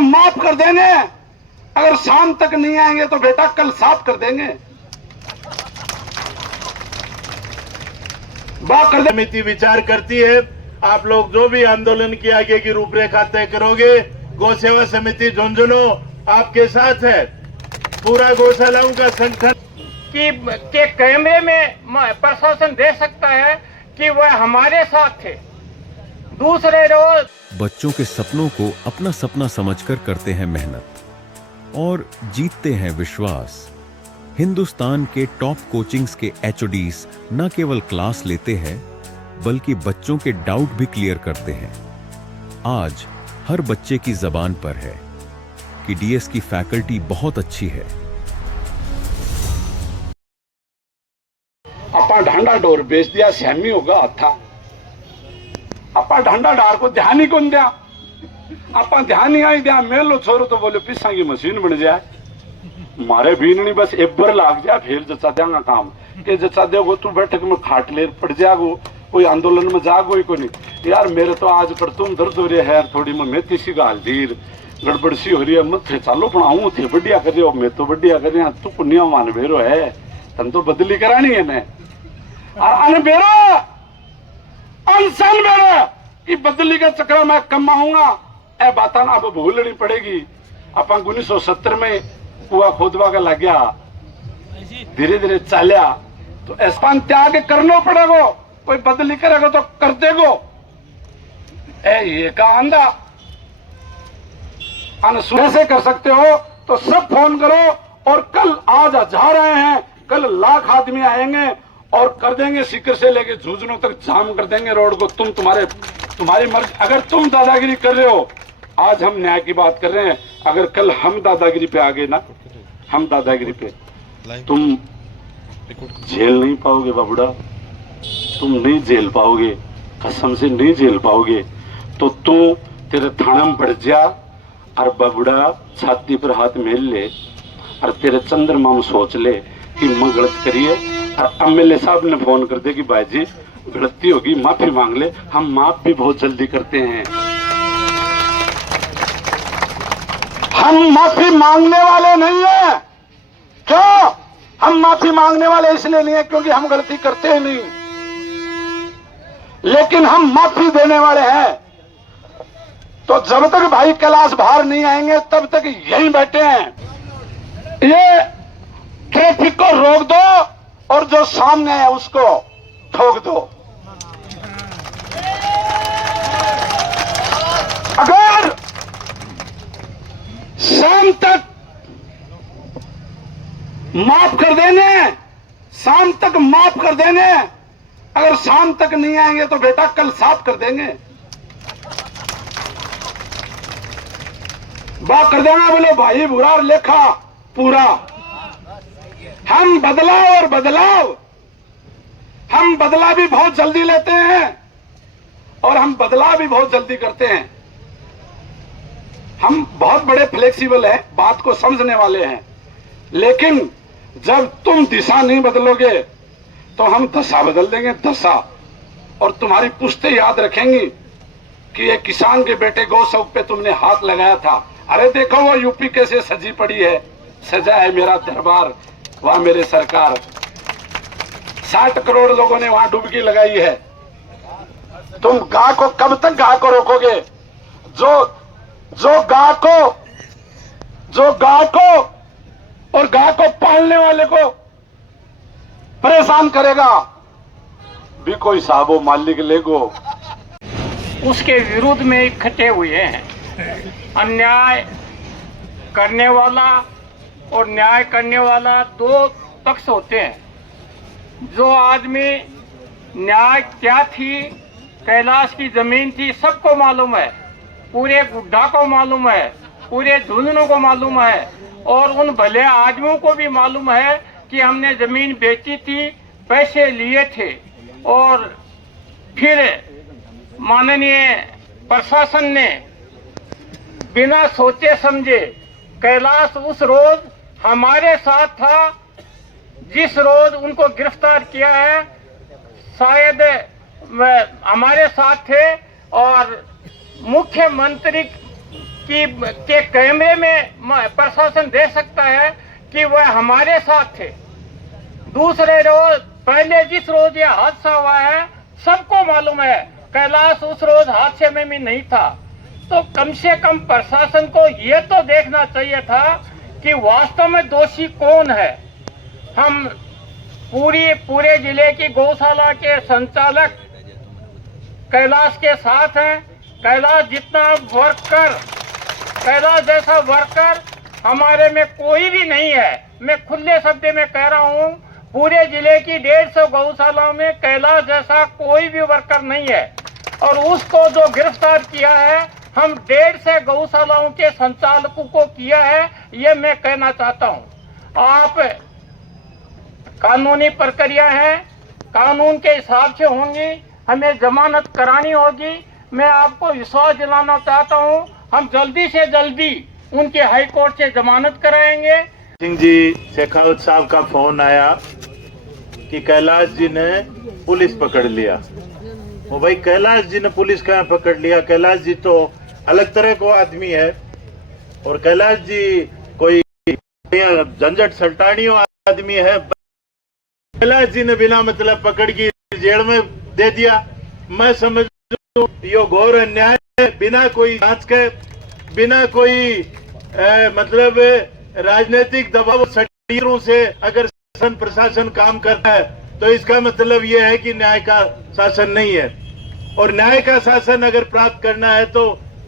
माफ कर देंगे, अगर शाम तक नहीं आएंगे तो बेटा कल साफ कर देंगे। समिति विचार करती है। आप लोग जो भी आंदोलन की आगे की रूपरेखा तय करोगे, गौ सेवा समिति झुंझुनू आपके साथ है। पूरा गौशालाओं का संगठन के कैमरे में प्रशासन दे सकता है कि वह हमारे साथ थे। दूसरे रोज बच्चों के सपनों को अपना सपना समझकर करते हैं मेहनत और जीतते हैं विश्वास। हिंदुस्तान के टॉप कोचिंग्स के एचओडीज न केवल क्लास लेते हैं बल्कि बच्चों के डाउट भी क्लियर करते हैं। आज हर बच्चे की जबान पर है कि डीएस की फैकल्टी बहुत अच्छी है। अपा ढांडा डोर बेच दिया, सहमी होगा था। अपा ढांडा डार को ध्यान ही कौन दिया, अपा ध्यान ही आई दिया। मेलो छोरो तो बोले पिसा की मशीन बन जाए, मारे भी नहीं बस एक बार लाग जाए फिर जचा देंगा काम के जचा देगो तू बैठक में खाट ले पड़ जागो, कोई आंदोलन में जागो को नहीं। यार मेरे तो आज पर तुम दर्द हो रही है थोड़ी में मेथी सी गाल दीर गड़बड़ सी हो रही है मत चालो पण थे बढ़िया कर रही हो, मैं तो बढ़िया कर रही हूँ, तू पुण्य मान बेरो है, तन तो बदली करानी है ने अन बेरो अनसन बेरो कि बदली का चक्र मैं कमाऊंगा। ए बात ना अब भूलनी पड़ेगी। अपन 1970 में कुआ खोदवा का लग गया, धीरे धीरे चालिया तो एस्पान त्याग करना पड़ेगा। कोई बदली करेगा तो कर देगो। ए ये का आंदा कैसे कर सकते हो तो सब फोन करो और कल आज जा रहे हैं, कल लाख आदमी आएंगे और कर देंगे सिक्कर से लेके झुंझुनू तक जाम कर देंगे रोड को। तुम्हारी मर्जी। अगर तुम दादागिरी कर रहे हो, आज हम न्याय की बात कर रहे हैं, अगर कल हम दादागिरी पे आ गए ना, हम दादागिरी पे, तुम झेल नहीं पाओगे बाबूड़ा, तुम नहीं झेल पाओगे, कसम से नहीं झेल पाओगे। तो तू तेरे थाना में बढ़ जा और बाबूड़ा छाती पर हाथ मेल ले और तेरे चंद्रमा में सोच ले कि मैं गलत करिए और एमएलए साहब ने फोन कर दे कि भाई जी गलती होगी माफी मांग ले। हम माफ भी बहुत जल्दी करते हैं। हम माफी मांगने वाले नहीं है। क्यों हम माफी मांगने वाले इसलिए नहीं है क्योंकि हम गलती करते ही नहीं, लेकिन हम माफी देने वाले हैं। तो जब तक भाई कैलाश बाहर नहीं आएंगे तब तक यहीं बैठे हैं। ये ट्रैफिक को रोक दो और जो सामने है उसको ठोक दो। अगर शाम तक माफ कर देने, शाम तक माफ कर देने, अगर शाम तक नहीं आएंगे तो बेटा कल साफ कर देंगे। बात कर देना बोले भाई बुरा लेखा पूरा। हम बदलाव और बदलाव, हम बदला भी बहुत जल्दी लेते हैं और हम बदलाव भी बहुत जल्दी करते हैं। हम बहुत बड़े फ्लेक्सिबल हैं, बात को समझने वाले हैं, लेकिन जब तुम दिशा नहीं बदलोगे तो हम दशा बदल देंगे, दशा। और तुम्हारी पुश्तें याद रखेंगी कि ये किसान के बेटे गौसव पे तुमने हाथ लगाया था। अरे देखो वो यूपी कैसे सजी पड़ी है, सजा है मेरा दरबार, वहां मेरे सरकार। 60 करोड़ लोगों ने वहां डुबकी लगाई है। तुम गाय को कब तक गाय को रोकोगे? जो गाय को और गाय को पालने वाले को परेशान करेगा भी कोई साहबो मालिक लेगो, उसके विरुद्ध में इकट्ठे हुए हैं। अन्याय करने वाला और न्याय करने वाला दो पक्ष होते हैं। जो आदमी न्याय क्या थी, कैलाश की जमीन थी, सबको मालूम है, पूरे गुड्डा को मालूम है, पूरे झुंझुनू को मालूम है और उन भले आदमियों को भी मालूम है कि हमने जमीन बेची थी, पैसे लिए थे और फिर माननीय प्रशासन ने बिना सोचे समझे, कैलाश उस रोज हमारे साथ था जिस रोज उनको गिरफ्तार किया है, शायद हमारे साथ थे और मुख्यमंत्री कि के कैमरे में प्रशासन दे सकता है कि वह हमारे साथ थे। दूसरे रोज, पहले जिस रोज ये हादसा हुआ है, सबको मालूम है कैलाश उस रोज हादसे में भी नहीं था। तो कम से कम प्रशासन को ये तो देखना चाहिए था कि वास्तव में दोषी कौन है। हम पूरे जिले की गौशाला के संचालक कैलाश के साथ हैं। कैलाश जैसा वर्कर हमारे में कोई भी नहीं है। मैं खुले शब्द में कह रहा हूँ, पूरे जिले की 150 गौशालाओं में कैलाश जैसा कोई भी वर्कर नहीं है। और उसको जो गिरफ्तार किया है, हम 150 गौशालाओं के संचालकों को किया है, ये मैं कहना चाहता हूँ। आप कानूनी प्रक्रिया है, कानून के हिसाब से होंगी, हमें जमानत करानी होगी। मैं आपको विश्वास दिलाना चाहता हूँ, हम जल्दी से जल्दी उनके हाई कोर्ट से जमानत कराएंगे। सिंह जी, शेखावत साहब का फोन आया कि कैलाश जी ने पुलिस पकड़ लिया। वो भाई कैलाश जी ने पुलिस कहाँ पकड़ लिया? कैलाश जी तो अलग तरह को आदमी है, और कैलाश जी कोई झंझट सल्टानियों आदमी है। कैलाश जी ने बिना मतलब पकड़ की जेल में दे दिया। मैं समझ यो घोर अन्याय है। बिना कोई जांच के, बिना कोई मतलब राजनीतिक दबाव षड्यंत्रों से अगर शासन प्रशासन काम करता है, तो इसका मतलब ये है कि न्याय का शासन नहीं है। और न्याय का शासन अगर प्राप्त करना है तो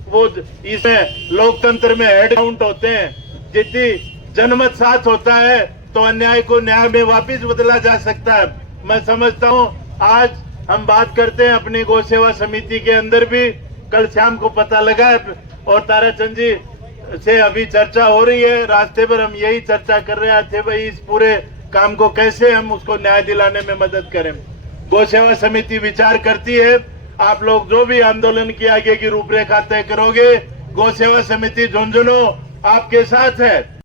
वो इसमें लोकतंत्र में हेड काउंट होते हैं। जितनी जनमत साथ होता है तो अन्याय को न्याय में वापस बदला जा सकता है। मैं समझता हूँ आज हम बात करते हैं अपनी गौ सेवा समिति के अंदर भी, कल शाम को पता लगा है, और ताराचंद जी से अभी चर्चा हो रही है। रास्ते पर हम यही चर्चा कर रहे थे, भाई इस पूरे काम को कैसे हम उसको न्याय दिलाने में मदद करें। गौ सेवा समिति विचार करती है, आप लोग जो भी आंदोलन की आगे की रूपरेखा तय करोगे, गौ सेवा समिति झुंझुनू आपके साथ है।